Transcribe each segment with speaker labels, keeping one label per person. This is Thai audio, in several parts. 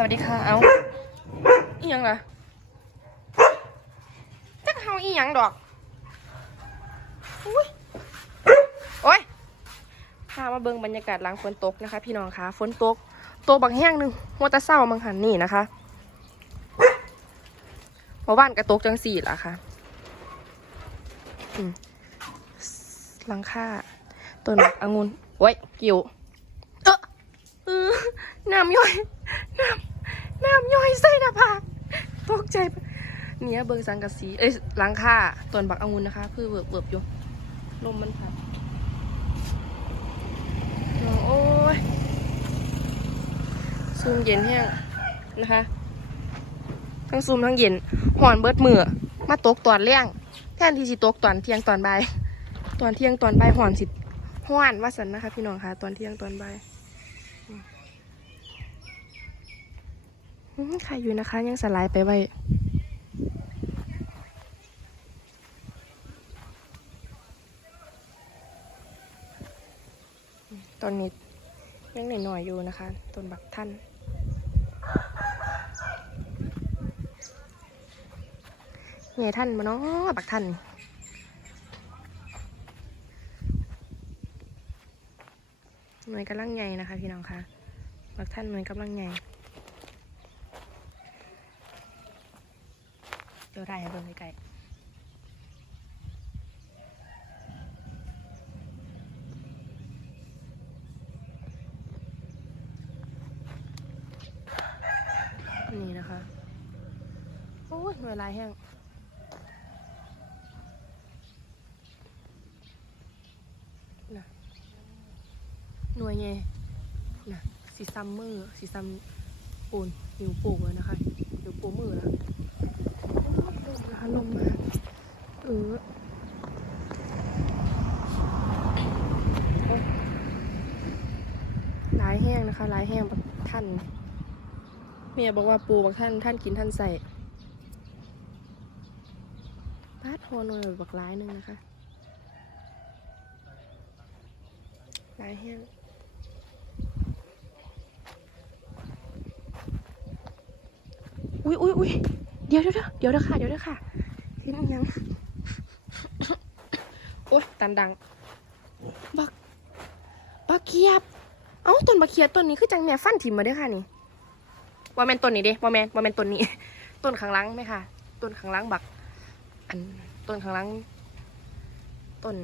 Speaker 1: สวัสดีค่ะ เอาอีหยังล่ะจักเฮาอีหยังดอกอุ้ยโอ้ยพามาเบิ่งบรรยากาศหลังฝนตกนะคะ พี่น้องคะฝนตกตกบักแห้งหนึ่งมัวแตะเศร้ามังหันนี่นะคะเมื่อวานกระตกจังสี่ละค่ะหลังค่าต้นบักองุ่นโอ้ยกิ่ว เออน้ำย่อยน้ำน้ำย่อยใส่หน้าผากตกใจปะเนี่ยเบิงสังกะสีเอ้ยหลังค่าต้นบักองุ่นนะคะ คือเวิร์บเวิร์บอยู่ลมมันพัดโอ้ยซูมเย็นแห้งนะคะ ทั้งซูมทั้งเย็นหอนเบิดมือมาตกตอนเลี้ยงแทนที่สิตกตอนเที่ยงตอนบ่ายตอนเที่ยงตอนบ่ายหอนสิห้อนว่าสันนะคะ พี่น้องคะตอนเที่ยงตอนบ่าย อืมใครอยู่นะคะยังสลายไปไว้ตอนนี้ยังหน่อยๆอยู่นะคะต้นบักท่านไงท่านมาเนาะบักท่านหน่วยกำลังใหญ่นะคะพี่น้องคะบักท่านหน่วยกำลังใหญ่ ดี๋ยวถ่ายให้เบิ่งใกล้นี่นะคะ โอ้ยหน่วลาแห้งน่ะหน่วยไงน่ะสีซัมเมอร์สีซัมปูนนิ้วป้งเลยนะคะนิ้วป้งมือแล้ว นะคะลมมา เออลายแห้งนะคะลายแห้งบักท่านเมียบอกว่าปูบักท่านท่านกินท่านใส่ปาดโทนหน่อยบักลายหนึ่งนะคะลายแห้งอุ้ยอุ้ยอุ้ย เดี๋ยวเดี๋ยวเดี๋ยวเดี๋ยวเดี๋ยวค่ะ เดี๋ยวเดี๋ยวค่ะเห็นยังโอ๊ยตันดัง บักบักเขียบ เอ้าต้นบักเขียบต้นนี้คือจังแม่ฟันถิ่มมาเด้วยค่ะนี่ว่าแมนต้นนี้เด้ว่าแมนว่าแมนต้นนี้ ต้นข้างหลังไหมค่ะ ต้นข้างหลังบัก อันต้นข้างหลังต้น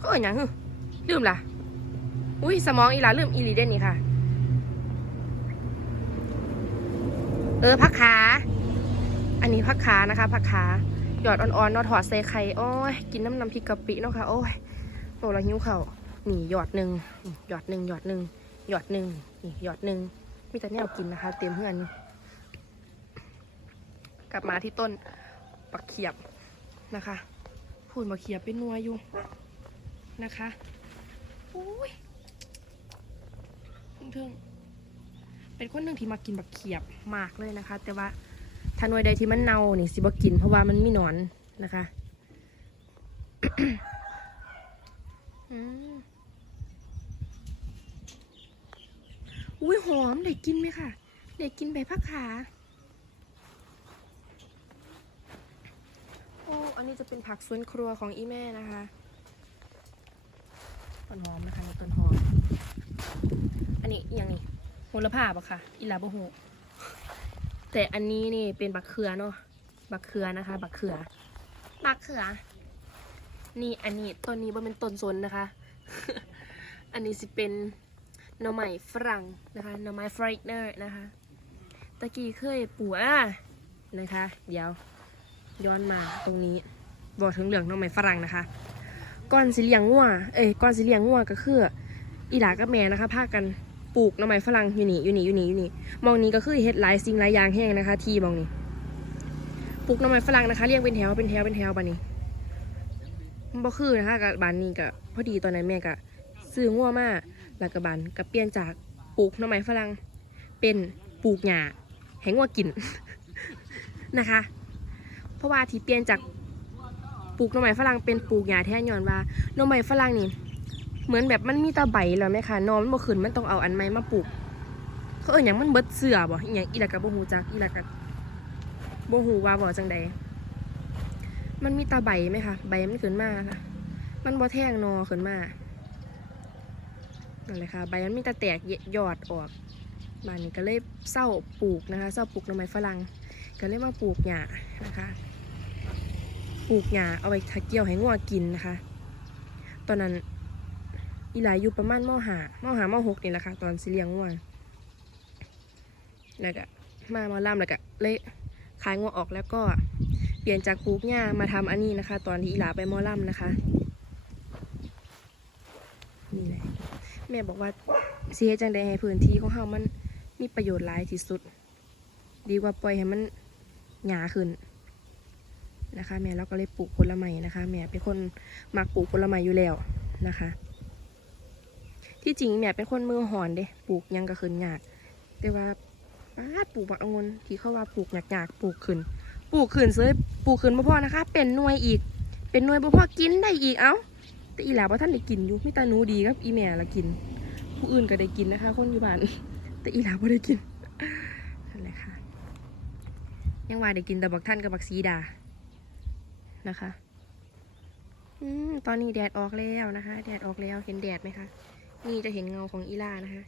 Speaker 1: ก็เอ่ยยังฮึลืมล่ะ อุ้ยสมองอีหลาลืมอีหลีเด่นนี่ค่ะ เออพักขา อันนี้พักขานะคะพักขา หยอดอ่อนๆนาะถอดใส่ไข่โอ้ยกินน้ำน้ำพริกกะปิเนาะค่ะโอ้ยโตละหิวเข่านี่หยอดหนึ่งหยอดหนึ่งหยอดหนึ่งหยอดหนึ่งนี่หยอดหนึ่งมีแต่แนวกินนะคะ เตรียมเพื่อนกลับมาที่ต้นปักเขียบนะคะพูดมาเขียบเป็นนัวอยู่นะคะโอ้ยเทิงๆ เป็นคนหนึ่งที่มากินบักเขียบมากเลยนะคะ แต่ว่าถ้าหน่วยใดที่มันเน่านี่สิบ่กิน เพราะว่ามันมีหนอนนะคะอุ้ยหอมได้กินไหมค่ะได้กินใบผักขาโอ้อันนี้จะเป็นผักสวนครัวของอีแม่นะคะต้นหอมนะคะต้นหอม อันนี้อย่างนี้ โหระพาบะค่ะอีลาบะโหแต่อันนี้นี่เป็นบักเขือเนาะ บักเขือนะคะ บักเขือ บักเขือ นี่อันนี้ต้นนี้บ่เป็นต้นสนนะคะ อันนี้สิเป็นหน่อไม้ฝรั่งนะคะหน่อไม้ฟรายเนอร์นะคะ ตะกี้เคยปลูกอะนะคะ เดี๋ยวย้อนมาตรงนี้บอกถึงเรื่องหน่อไม้ฝรั่งนะคะก่อนสิเลี้ยงงัวเอ้ยก่อนสิเลี้ยงงัวก็คืออีหลากับแม่นะคะพากัน ปลูกหน่อไม้ฝรั่งอยู่นี่อยู่นี่อยู่นี่อยู่นี่มองนี้ก็คือเฮ็ดหลายสิ่งหลายอย่างแห้งนะคะ ที่มองนี้ปลูกหน่อไม้ฝรั่งนะคะเรียงเป็นแถวเป็นแถวเป็นแถวบานนี้บ่คือนะคะกับบานนี้ก็พอดีตอนนั้นแม่ก็ซื้องัวมาแล้วก็บานก็เปลี่ยนจากปลูกหน่อไม้ฝรั่งเป็นปลูกหญ้าให้งัวกินนะคะ เพราะว่าที่เปลี่ยนจากปลูกหน่อไม้ฝรั่งเป็นปลูกหญ้าแทนย้อนว่าหน่อไม้ฝรั่งนี่ เหมือนแบบมันมีตาใบแล้วไหมคะนอมันบ่ขึ้นมันต้องเอาอันใหม่มาปลูกเขาเอ่ยอย่างมันเบิดเสือบ่อหย่างอีหลักกับบ่ฮูจักอีหลักกับบ่ฮูว่าบ่จังใดมันมีตาใบไหมคะใบมันขึ้นมาค่ะ มันบ่แทงนอขึ้นมานั่นแหละค่ะใบมันมีต่แตกยอดออกบ้านนี้ก็เลยเศร้าปลูกนะคะเศร้าปลูกหน่อไม้ฝรั่งก็เลยมาปลูกหญ้านะคะ ปลูกหญ้าเอาไว้ทักเกี่ยวให้งัวกินนะคะ ตอนนั้น อีหลายอยู่ประมาณมอหามอหามอหกนี่แหละค่ะ ตอนสิเลี้ยงงัวแล้วก็มามาล่ำแล้วก็เลยขายงัวออกแล้วก็เปลี่ยนจากปลูกหญ้ามาทำอันนี้นะคะ ตอนที่อีหลาไปมอล่ำนะคะนี่แหละแม่บอกว่าเสียจังใดให้พื้นที่ของเฮามันมีประโยชน์หลายที่สุด ดีกว่าปล่อยให้มันหยาขึ้นนะคะ แม่เราก็เลยปลูกผลไม้นะคะ แม่เป็นคนมักปลูกผลไม้อยู่แล้วนะคะ ที่จริงแม่เป็นคนมือห่อนเด้ปลูกยังก็ขึ้นยาก แต่ว่าป้าปลูกบักองุ่นที่เขาว่าปลูกหนักๆปลูกขึ้น ปลูกขึ้นเซยปลูกขึ้นบ่พอนะคะ เป็นหน่วยอีก เป็นหน่วยบ่พอกินได้อีกเอ้าแต่อีหลาบ่ท่านได้กินอยู่มีแตาหนูดีครับอีแม่ละกิน ผู้อื่นก็ได้กินนะคะ คนอยู่บ้านแต่อีหลาบ่ได้กินนั่นแหละค่ะยังว่าได้กินแต่บักท่านกับบักซีดานะคะ อืมตอนนี้แดดออกแล้วนะคะ แดดออกแล้วเห็นแดดไหมคะ นี่จะเห็นเงาของอีลานะคะ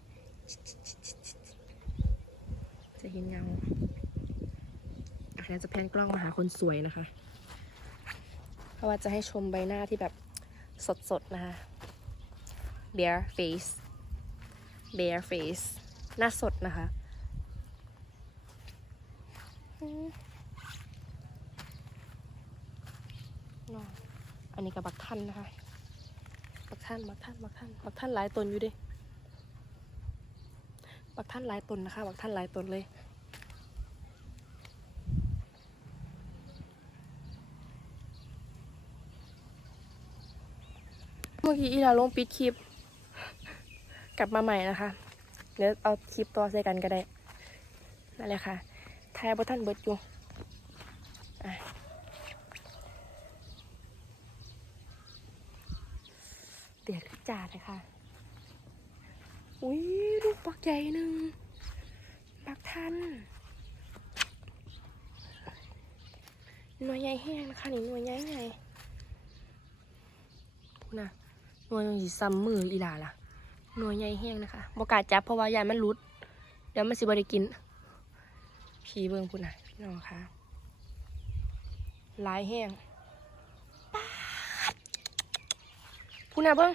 Speaker 1: จะเห็นเงาอะแล้วจะแพนกล้องมาหาคนสวยนะคะ เพราะว่าจะให้ชมใบหน้าที่แบบสดๆนะคะ bare face bare face หน้าสดนะคะ อันนี้กับบักท่านนะคะ บักท่านบักท่านบักท่านบักท่านหลายตนอยู่ดิบักท่านหลายตนนะคะบักท่านหลายตนเลยเมื่อกี้อีลาลงปิดคลิป กลับมาใหม่นะคะ เดี๋ยวเอาคลิปต่อใส่กันก็ได้นั่นแหละค่ะทายบัท่านเบิดอยู่อะ เตียกจาดเลยค่ะ อุ้ยลูกปักใหญ่หนึ่งปักทันหน่วยใหญ่แห้งนะคะนี่หน่วยใหญ่ใหญ่พูดนะหน่วยยังสีซ้ำมืออีหลาล่ะหน่วยใหญ่แห้งนะคะบกล้าจับเพราะว่ายายมันรุด เดี๋ยวมันสิบริกิน ผีเบิ่งพูดนะพี่น้องคะลายแห้งป๊าด พูดนะเบิ่ง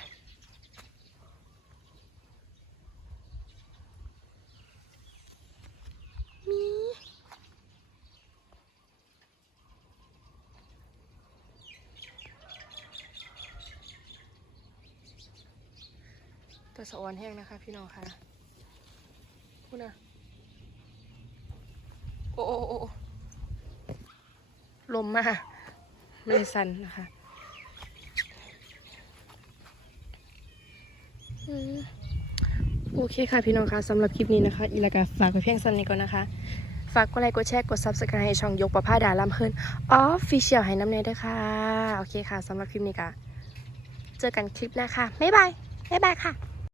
Speaker 1: มีตัวสะออนแห้งนะคะ พี่น้องค่ะพูดนะโอ้โอ้โอ้ลมมาไม่สั่นนะคะอืม โอเคค่ะพี่น้องคะสำหรับคลิปนี้นะคะ อีลากาฝากไปเพียงสั้นนี้ก่อนนะคะ ฝากกดไลค์กดแชร์กด subscribe ให้ช่องยกประพาดาลำเพลินออฟฟิเชียลให้น้ำเนยด้วยค่ะ โอเคค่ะสำหรับคลิปนี้ก็เจอกันคลิปหน้าค่ะบ๊ายบายบ๊ายบายค่ะ